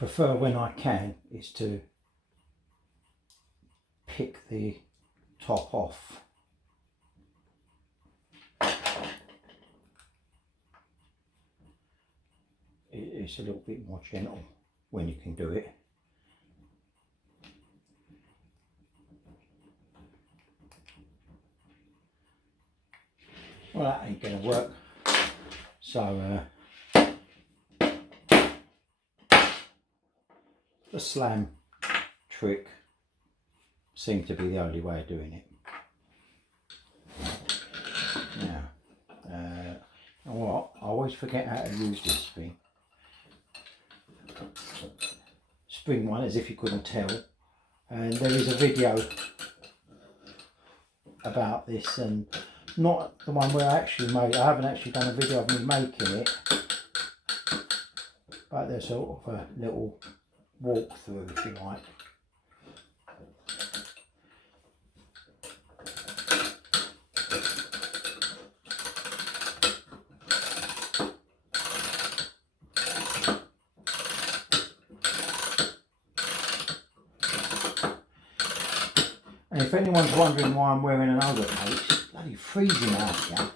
prefer when I can is to pick the top off. It's a little bit more gentle when you can do it. Well, that ain't gonna work. So the slam trick seemed to be the only way of doing it. Now, you know what? I always forget how to use this thing. Spring one, as if you couldn't tell. And there is a video about this, and not the one where I actually made. I haven't actually done a video of me making it, but there's sort of a little walkthrough, if you like. And if anyone's wondering why I'm wearing an overcoat, it's bloody freezing out here.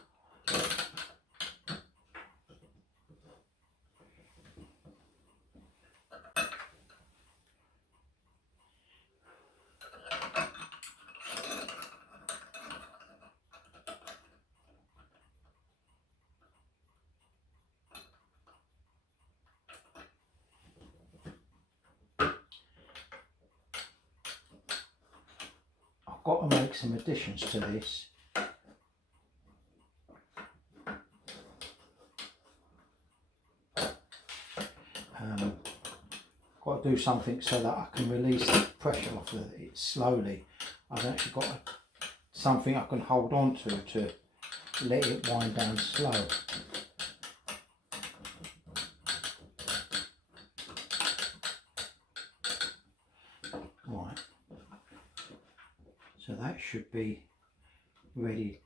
Got to make some additions to this. Got to do something so that I can release the pressure off of it slowly. I've actually got something I can hold on to let it wind down slow. Right. So that should be ready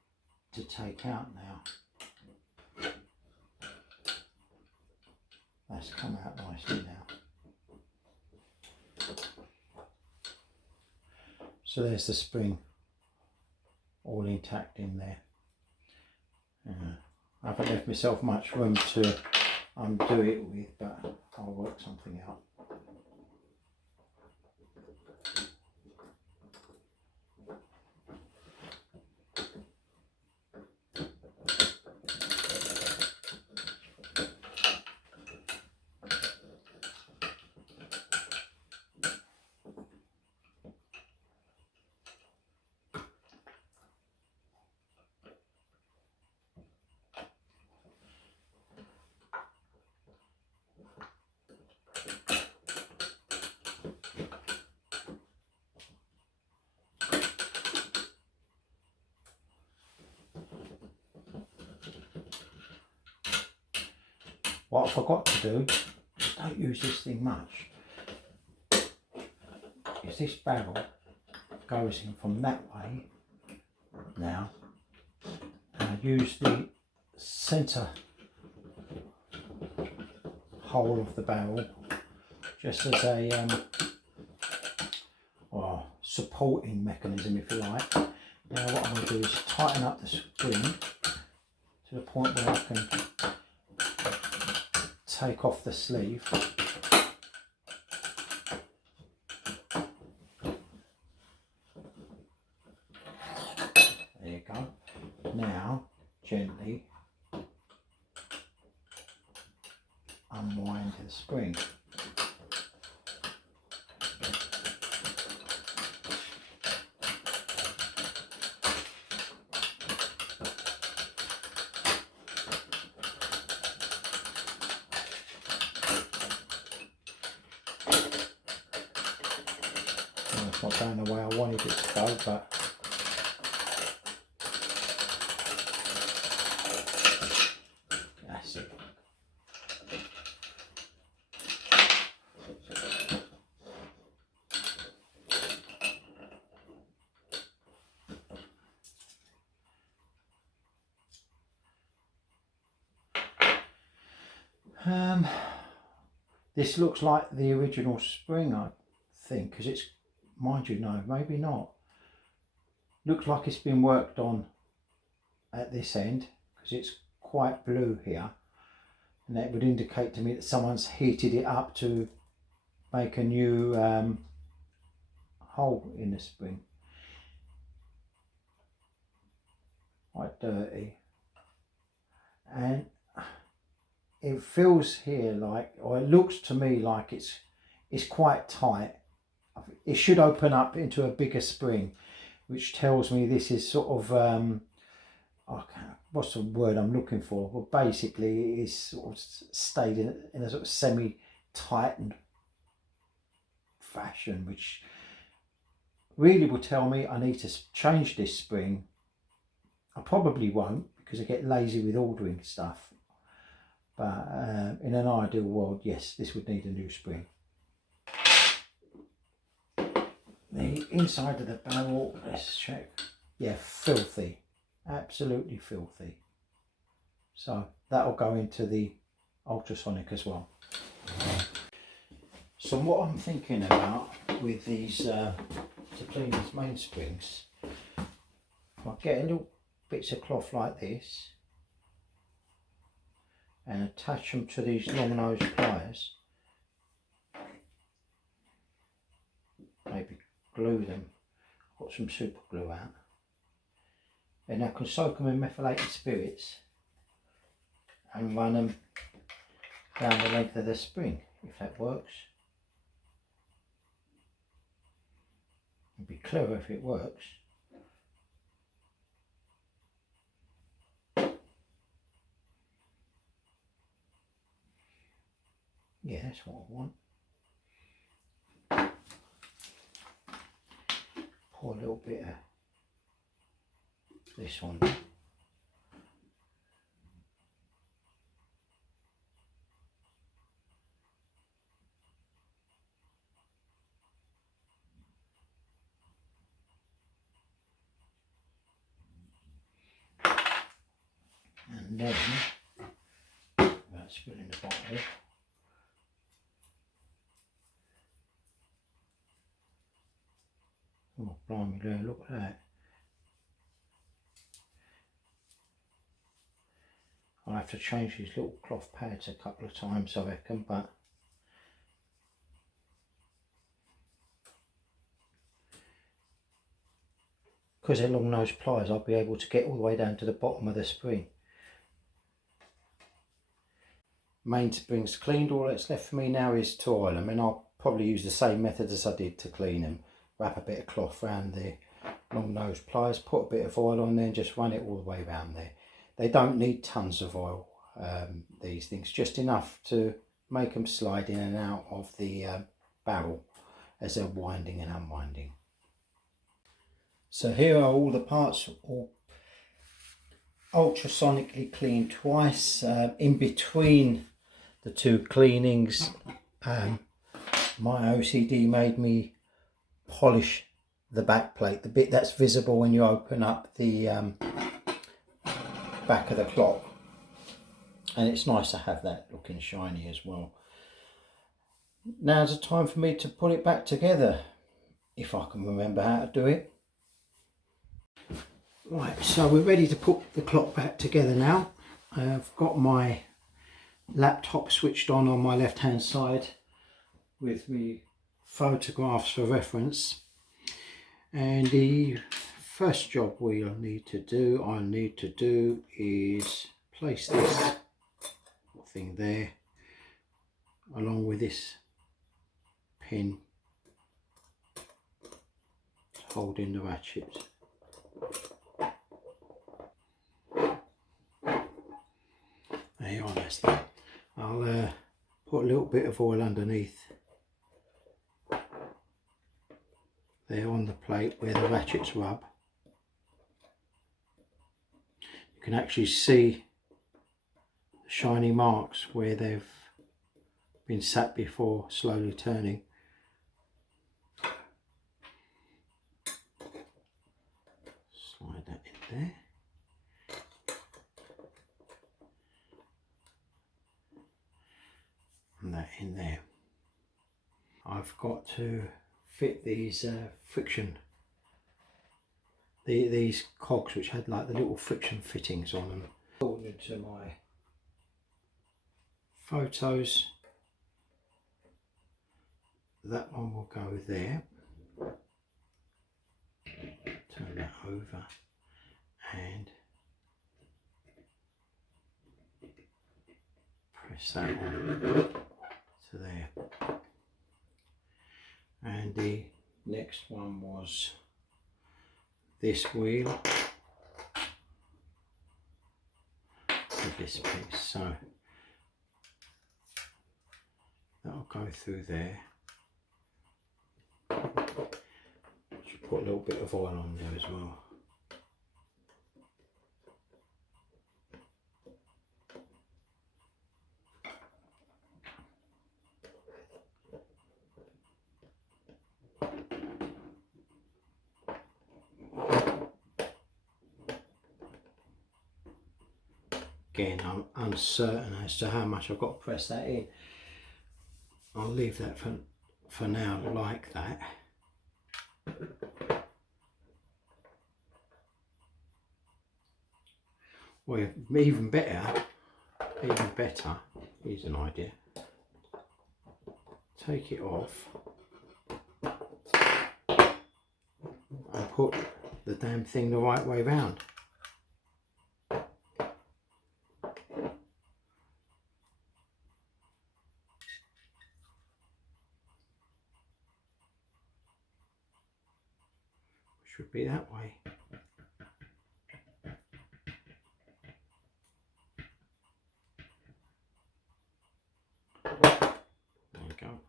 to take out now. That's come out nicely now. So there's the spring all intact in there. I haven't left myself much room to undo it with, but I'll work something out. What I forgot to do, don't use this thing much, is this barrel goes in from that way now, and I use the centre hole of the barrel just as a supporting mechanism, if you like. Now what I'm going to do is tighten up the spring to the point where I can take off the sleeve. There you go. Now gently unwind the spring. It's not going the way I wanted it to go, but that's it. This looks like the original spring, I think, because it's, mind you, no, maybe not. Looks like it's been worked on at this end because it's quite blue here, and that would indicate to me that someone's heated it up to make a new hole in the spring. Quite dirty, and it feels here like, or it looks to me like it's quite tight. It should open up into a bigger spring, which tells me this is sort of what's the word I'm looking for? Well, basically it's sort of stayed in a sort of semi-tightened fashion, which really will tell me I need to change this spring. I probably won't because I get lazy with ordering stuff, but in an ideal world, yes, this would need a new spring. The inside of the barrel, let's check. Yeah, filthy, absolutely filthy. So that'll go into the ultrasonic as well. So what I'm thinking about with these to clean these mainsprings, I'll get a little bits of cloth like this and attach them to these long nose pliers. Maybe glue them. Got some super glue out. And I can soak them in methylated spirits and run them down the length of the spring, if that works. It'd be clever if it works. Yeah, that's what I want. Pour a little bit of this on. And then, without spilling the bottle, oh blimey, look at that. I'll have to change these little cloth pads a couple of times, I reckon, but because they're long nose pliers, I'll be able to get all the way down to the bottom of the spring. Mainsprings cleaned. All that's left for me now is to oil them, and I'll probably use the same method as I did to clean them. Wrap a bit of cloth around the long nose pliers, put a bit of oil on there and just run it all the way around there. They don't need tons of oil, these things, just enough to make them slide in and out of the barrel as they're winding and unwinding. So here are all the parts, all ultrasonically cleaned twice. In between the two cleanings, my OCD made me polish the back plate, the bit that's visible when you open up the back of the clock, and it's nice to have that looking shiny as well. Now's the time for me to put it back together, if I can remember how to do it. Right, so we're ready to put the clock back together now. I've got my laptop switched on my left hand side with me photographs for reference, and the first job I need to do is place this thing there along with this pin holding the ratchet. There you are, that's that. I'll put a little bit of oil underneath there on the plate where the ratchets rub. You can actually see the shiny marks where they've been sat before, slowly turning. Slide that in there. And that in there. I've got to fit these friction, these cogs which had like the little friction fittings on them. According to my photos, that one will go there. Turn that over and press that on to there. And the next one was this wheel with this piece, so that'll go through there. Should put a little bit of oil on there as well. Again, I'm uncertain as to how much I've got to press that in. I'll leave that for now like that. Well, even better, here's an idea. Take it off and put the damn thing the right way round. Should be that way. There you go.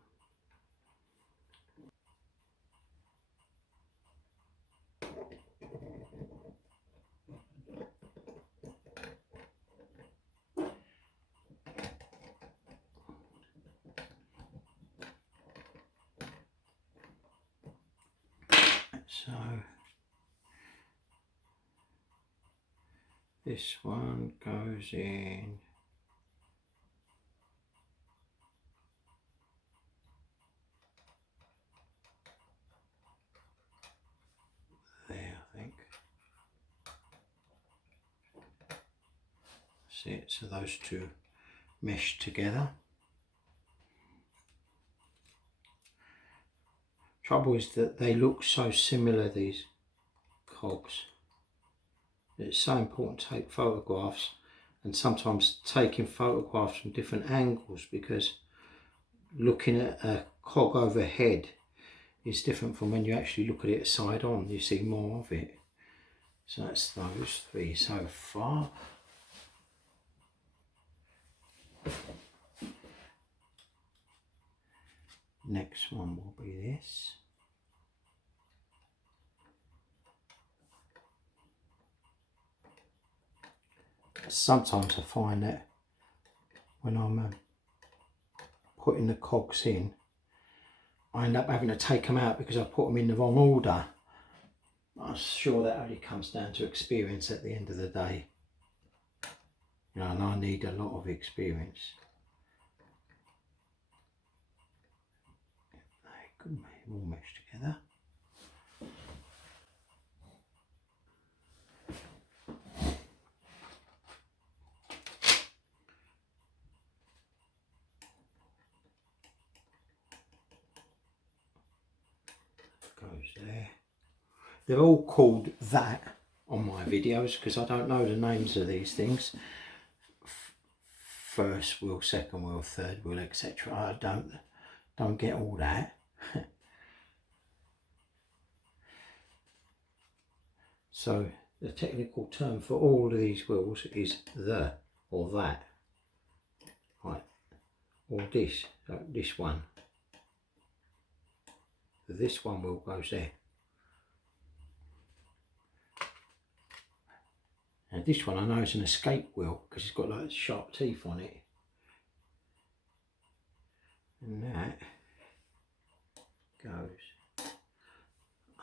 So this one goes in there, I think. See it, so those two mesh together. Trouble is that they look so similar, these cogs. It's so important to take photographs, and sometimes taking photographs from different angles, because looking at a cog overhead is different from when you actually look at it side on. You see more of it. So that's those three so far. Next one will be this. Sometimes I find that when I'm putting the cogs in, I end up having to take them out because I put them in the wrong order. I'm sure that only comes down to experience at the end of the day. You know, and I need a lot of experience. They could all mesh together. Goes there. They're all called that on my videos because I don't know the names of these things. First wheel, second wheel, third wheel, etc. I don't get all that. So the technical term for all of these wheels is the or that, right? Or this, so this one. This one wheel goes there. And this one I know is an escape wheel because it's got like sharp teeth on it. And that goes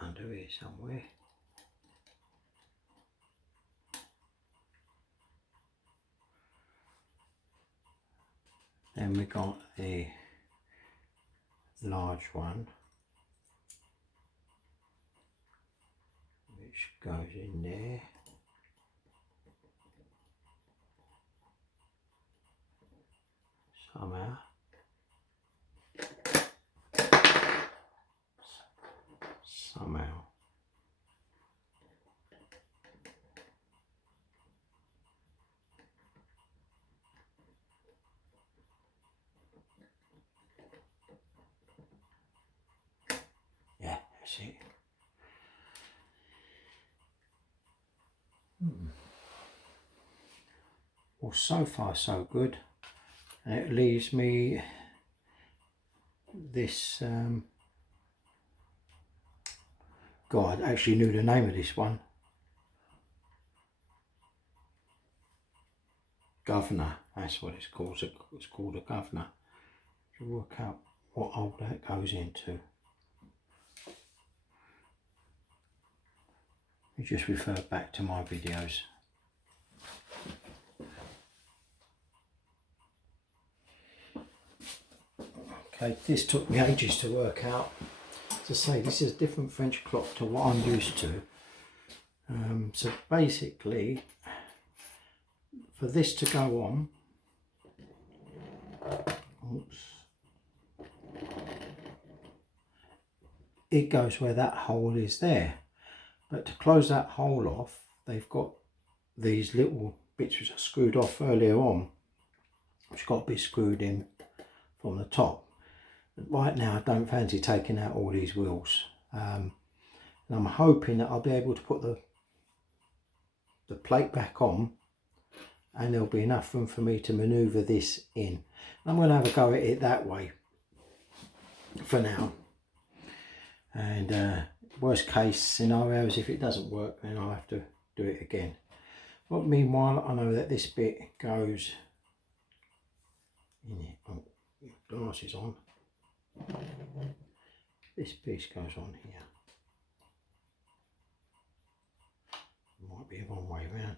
under here somewhere. Then we got the large one, which goes in there. Somehow. Yeah, that's it. Well, so far so good. And it leaves me this, God, I actually knew the name of this one. Governor, that's what it's called. It's called a governor. To work out what hole that goes into. You just refer back to my videos. Okay, this took me ages to work out. To say, this is a different French clock to what I'm used to. So basically, for this to go on, it goes where that hole is there. But to close that hole off, they've got these little bits which are screwed off earlier on, which got to be screwed in from the top. Right now I don't fancy taking out all these wheels, and I'm hoping that I'll be able to put the plate back on and there'll be enough room for me to manoeuvre this in. I'm going to have a go at it that way for now, and worst case scenarios, if it doesn't work, then I'll have to do it again. But meanwhile, I know that this bit goes in it. Oh, glasses on. This piece goes on here. Might be a long way round.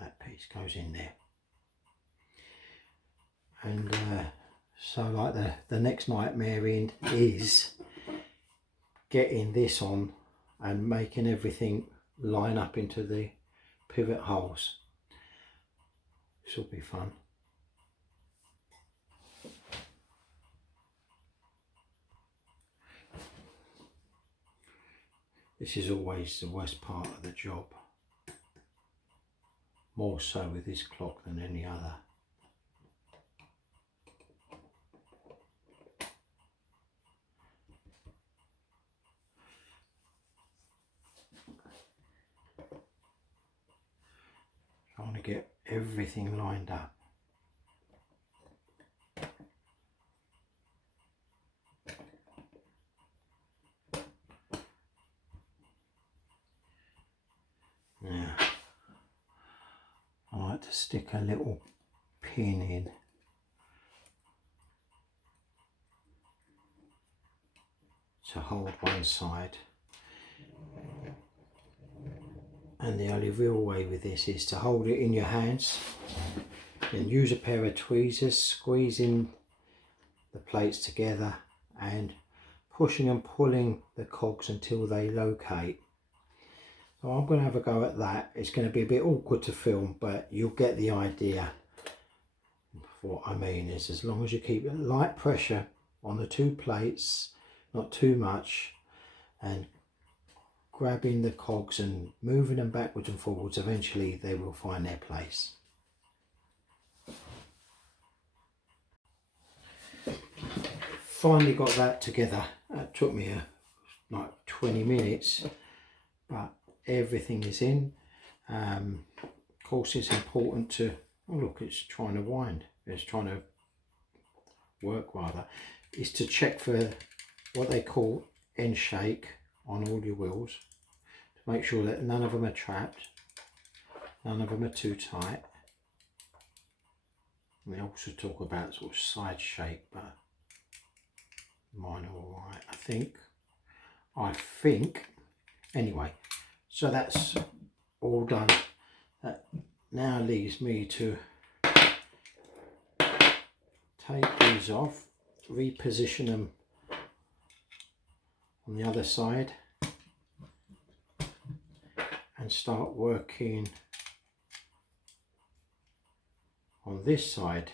That piece goes in there. And so like the next nightmare is getting this on and making everything line up into the pivot holes. This will be fun. This is always the worst part of the job, more so with this clock than any other. Trying to get everything lined up. Now, I like to stick a little pin in to hold one side. And the only real way with this is to hold it in your hands and use a pair of tweezers, squeezing the plates together and pushing and pulling the cogs until they locate. So I'm going to have a go at that. It's going to be a bit awkward to film, but you'll get the idea. What I mean is, as long as you keep light pressure on the two plates, not too much, and grabbing the cogs and moving them backwards and forwards, eventually they will find their place. Finally got that together. That took me like 20 minutes, but everything is in. Of course, it's important to, oh look, it's trying to wind, it's trying to work rather, is to check for what they call end shake on all your wheels, to make sure that none of them are trapped, none of them are too tight. And they also talk about sort of side shake, but mine are all right, I think. Anyway, so that's all done. That now leaves me to take these off, reposition them on the other side and start working on this side,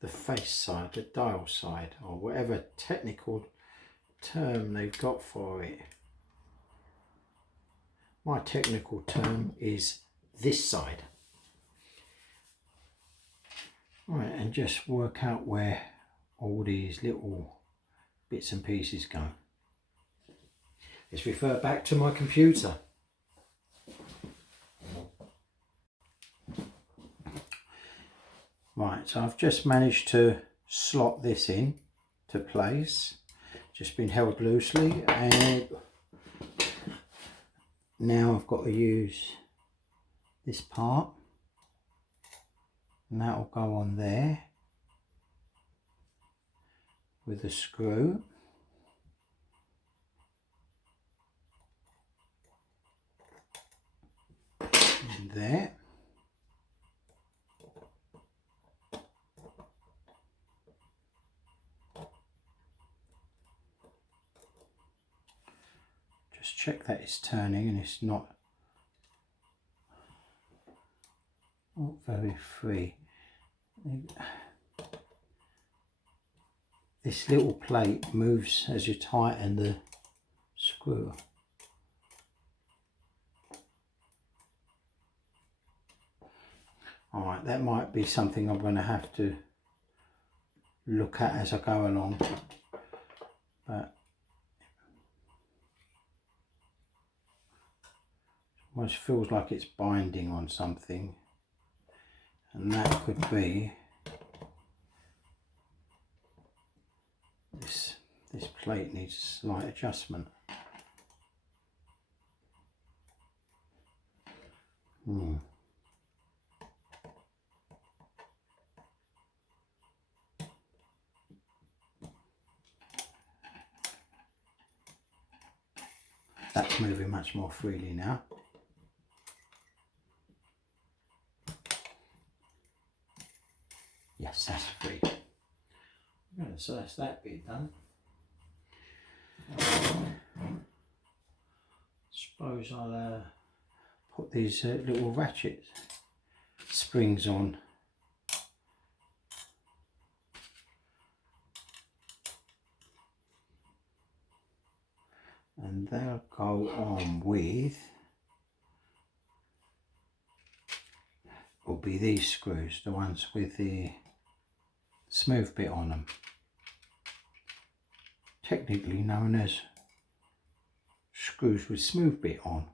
the face side, the dial side, or whatever technical term they've got for it. My technical term is this side. Right, and just work out where all these little bits and pieces go. Let's refer back to my computer. Right, so I've just managed to slot this in to place, just been held loosely, and now I've got to use this part, and that will go on there with a screw. And there. Just check that it's turning and it's not very free. This little plate moves as you tighten the screw. Alright, that might be something I'm going to have to look at as I go along, but it almost feels like it's binding on something, and that could be this plate needs a slight adjustment. That's moving much more freely now. Yes, that's free. So that's that bit done. Suppose I'll put these little ratchet springs on. And they'll go on with, will be these screws, the ones with the smooth bit on them, technically known as screws with smooth bit on.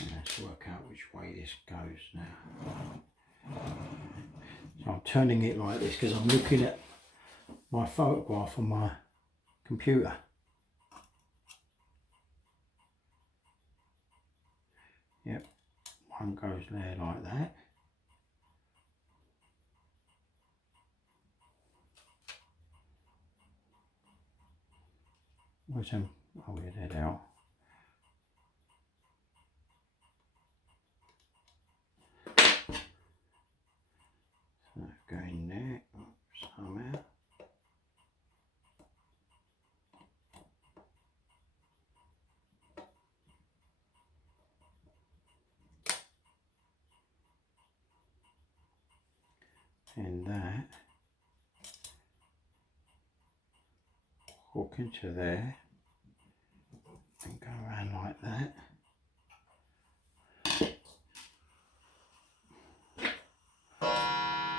And let's work out which way this goes now. So I'm turning it like this because I'm looking at my photograph on my computer. Yep, one goes there like that. Where's them? Oh yeah, they're there. So going there somehow. And that hook into there and go around like that.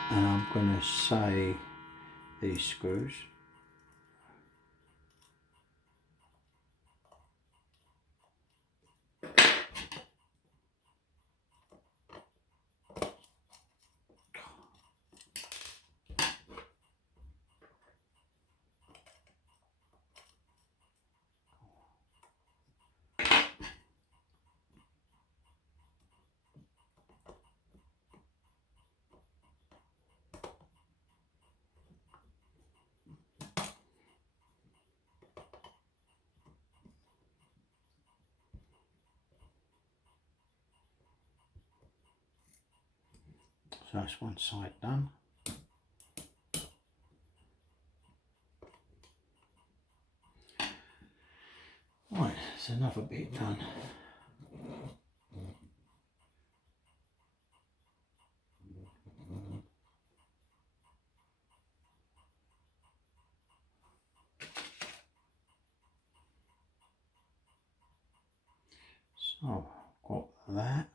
And I'm going to say these screws. So that's one side done. Right, there's another bit done. So, got that.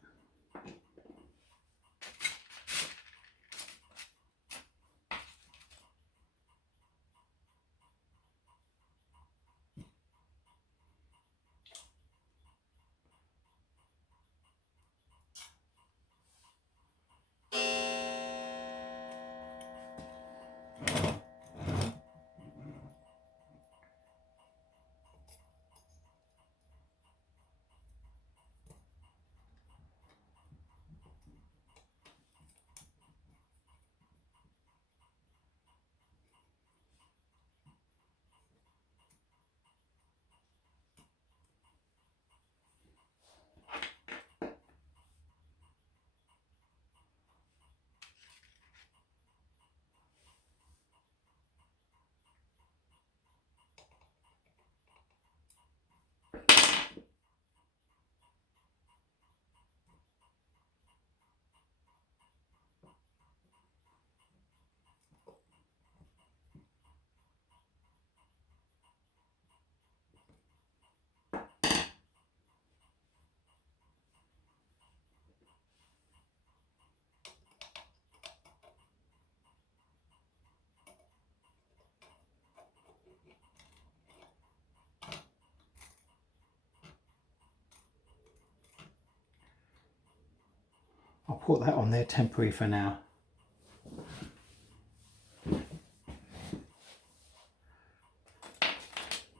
I'll put that on there temporary for now.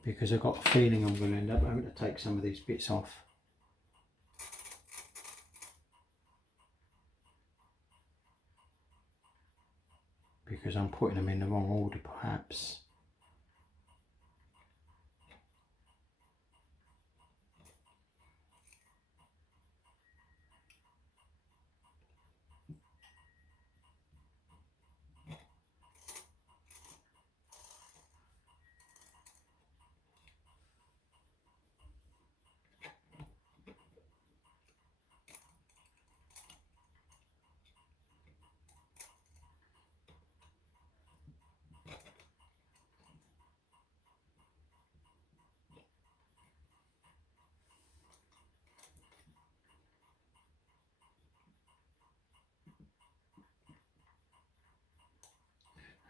Because I've got a feeling I'm going to end up having to take some of these bits off. Because I'm putting them in the wrong order perhaps.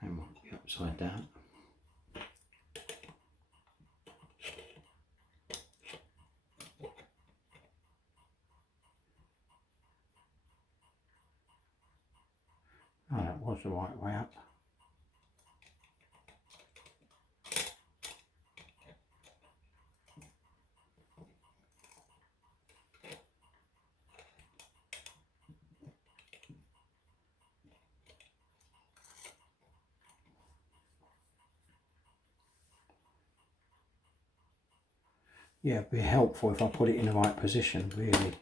And we'll be upside down. Oh, that was the right way up. Yeah, it'd be helpful if I put it in the right position, really.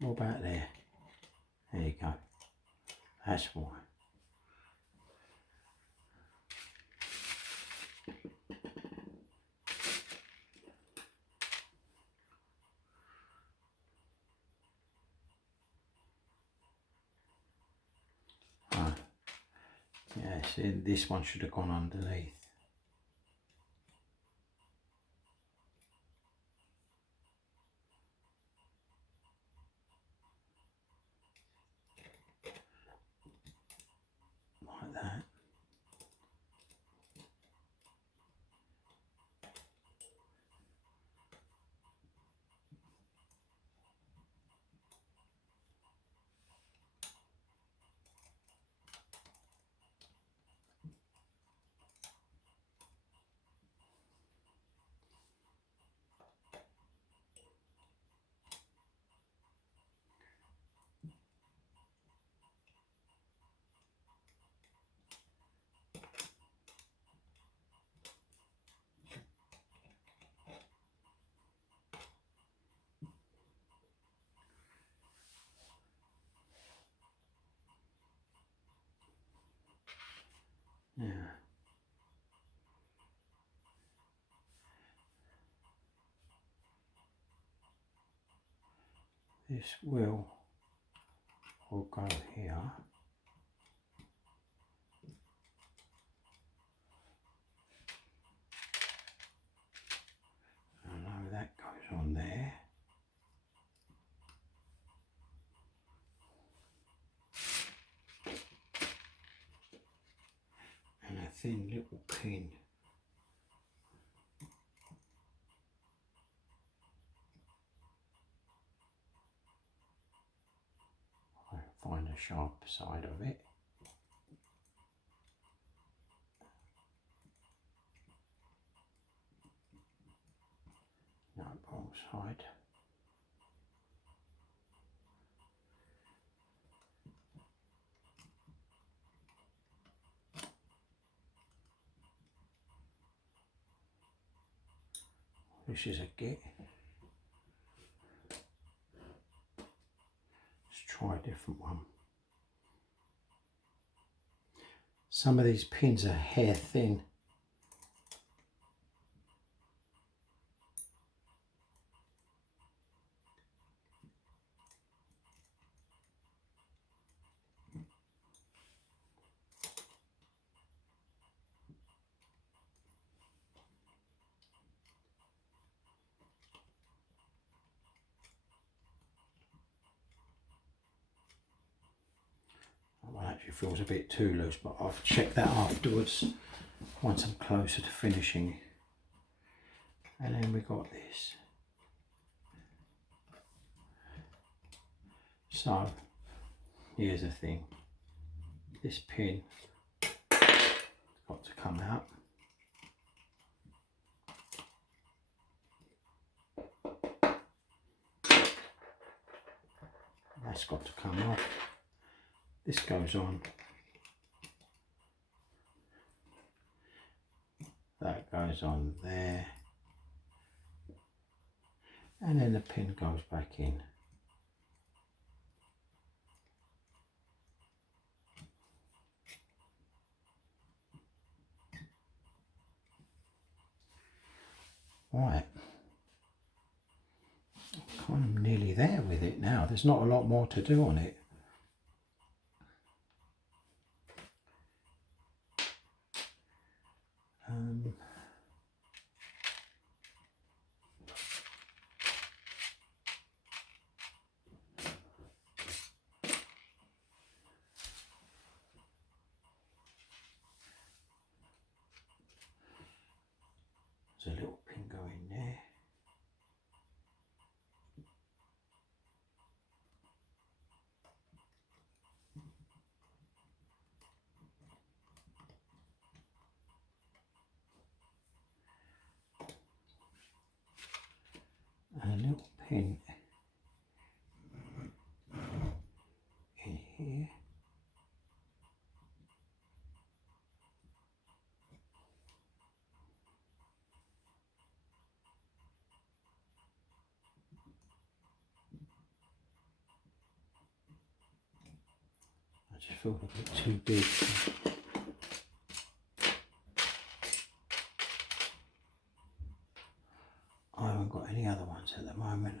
What about there? There you go. That's why. Oh. Yeah, see, this one should have gone underneath. Like that. Now, this will go here. I know that goes on there. And a thin little pin. I'll find the sharp side of it. No, wrong side. This is a git. Let's try a different one. Some of these pins are hair thin. Well, actually feels a bit too loose, but I'll check that afterwards once I'm closer to finishing. And then we got this. So here's the thing, this pin got to come out. That's got to come off. This goes on. That goes on there. And then the pin goes back in. Right. I'm kind of nearly there with it now. There's not a lot more to do on it. There's a little pin going there. And a little pin in here. I just feel a bit too big. I haven't got any other ones at the moment.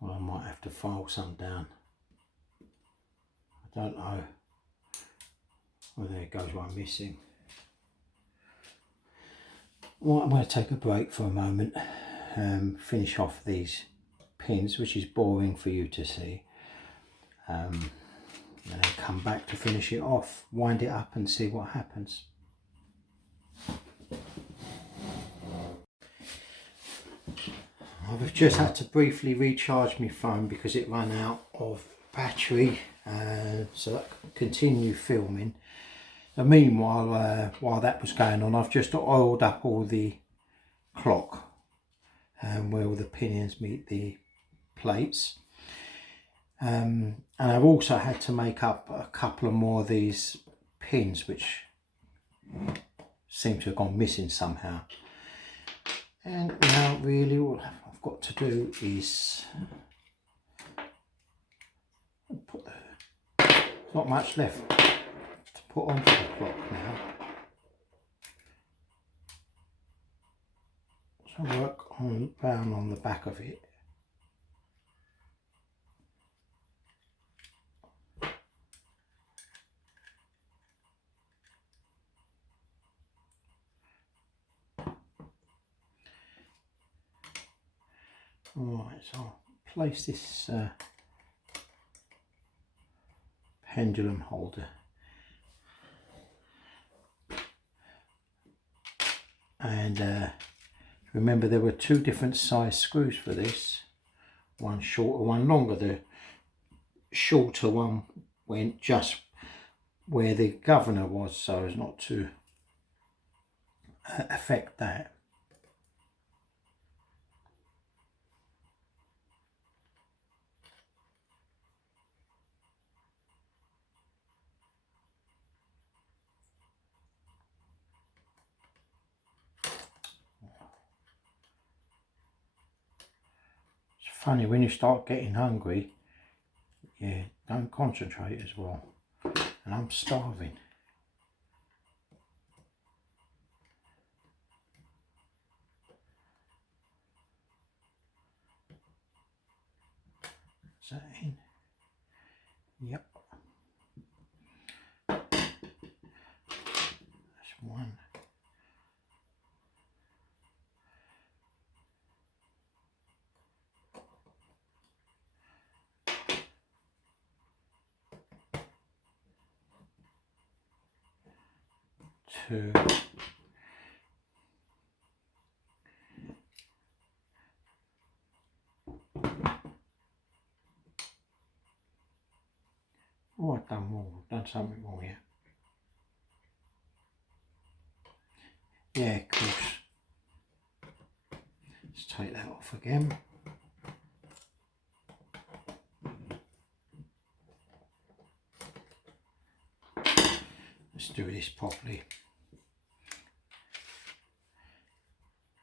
Well, I might have to file some down. I don't know. Well, there goes one missing. Well, I'm going to take a break for a moment, finish off these pins, which is boring for you to see, and then come back to finish it off, wind it up and see what happens. I've just had to briefly recharge my phone because it ran out of battery, so I could continue filming. And meanwhile, while that was going on, I've just oiled up all the clock where all the pinions meet the plates. And I've also had to make up a couple of more of these pins which seem to have gone missing somehow. And now really all I've got to do is put there's not much left to put onto the clock now. So work on down on the back of it. Alright, so I'll place this pendulum holder, and remember there were two different size screws for this, one shorter, one longer. The shorter one went just where the governor was so as not to affect that. Funny, when you start getting hungry, you don't concentrate as well, and I'm starving. Is that in? Yep. That's one. 2. Oh, I've done more. I've done something more here. Yeah, of course. Let's take that off again. Let's do this properly.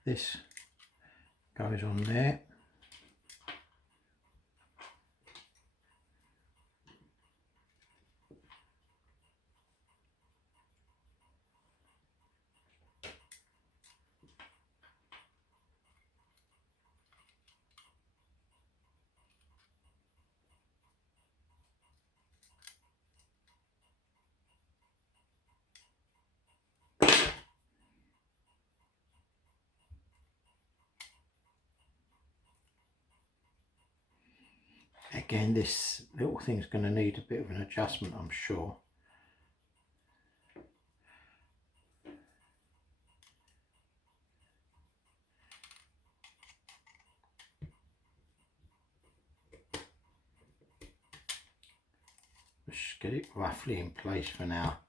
This goes on there. Again, this little thing's going to need a bit of an adjustment, I'm sure. Just get it roughly in place for now.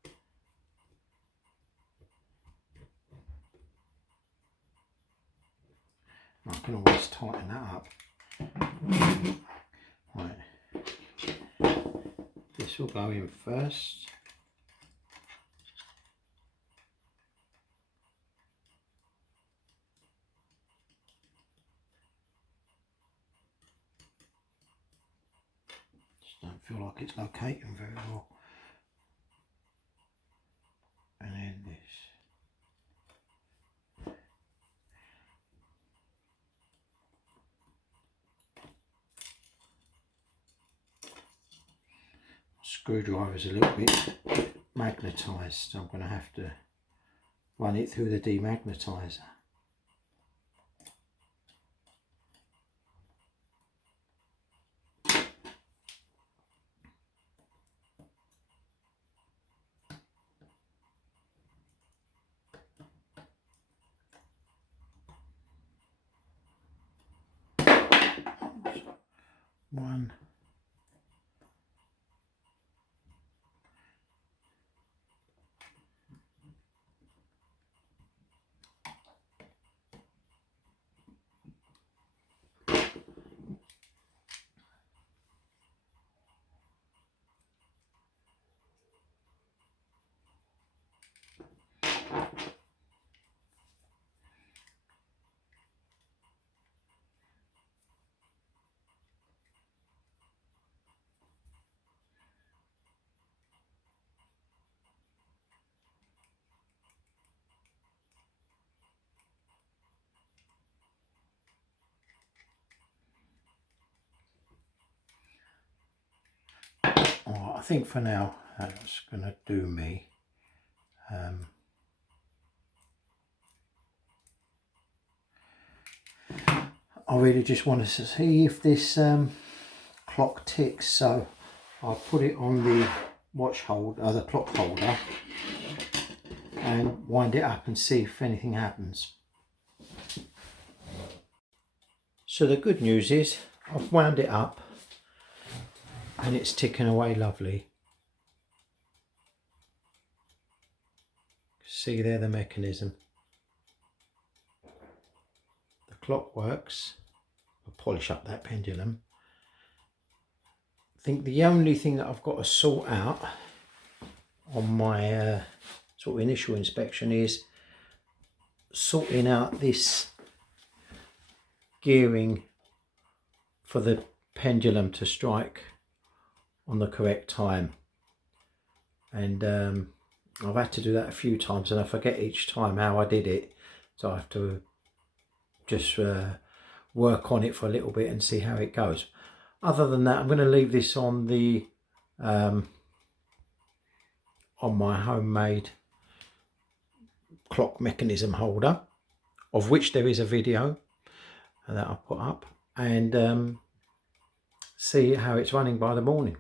I can always tighten that up. Right. This will go in first. Just don't feel like it's locating very well. And then this. Screwdriver is a little bit magnetised, so I'm going to have to run it through the demagnetiser. One. I think for now that's going to do me. I really just want to see if this clock ticks, so I'll put it on the watch holder, the clock holder, and wind it up and see if anything happens. So the good news is I've wound it up and it's ticking away lovely. See there the mechanism. The clock works. I'll polish up that pendulum. I think the only thing that I've got to sort out on my sort of initial inspection is sorting out this gearing for the pendulum to strike on the correct time, and I've had to do that a few times and I forget each time how I did it, so I have to just work on it for a little bit and see how it goes. Other than that, I'm going to leave this on the on my homemade clock mechanism holder, of which there is a video that I'll put up, and see how it's running by the morning.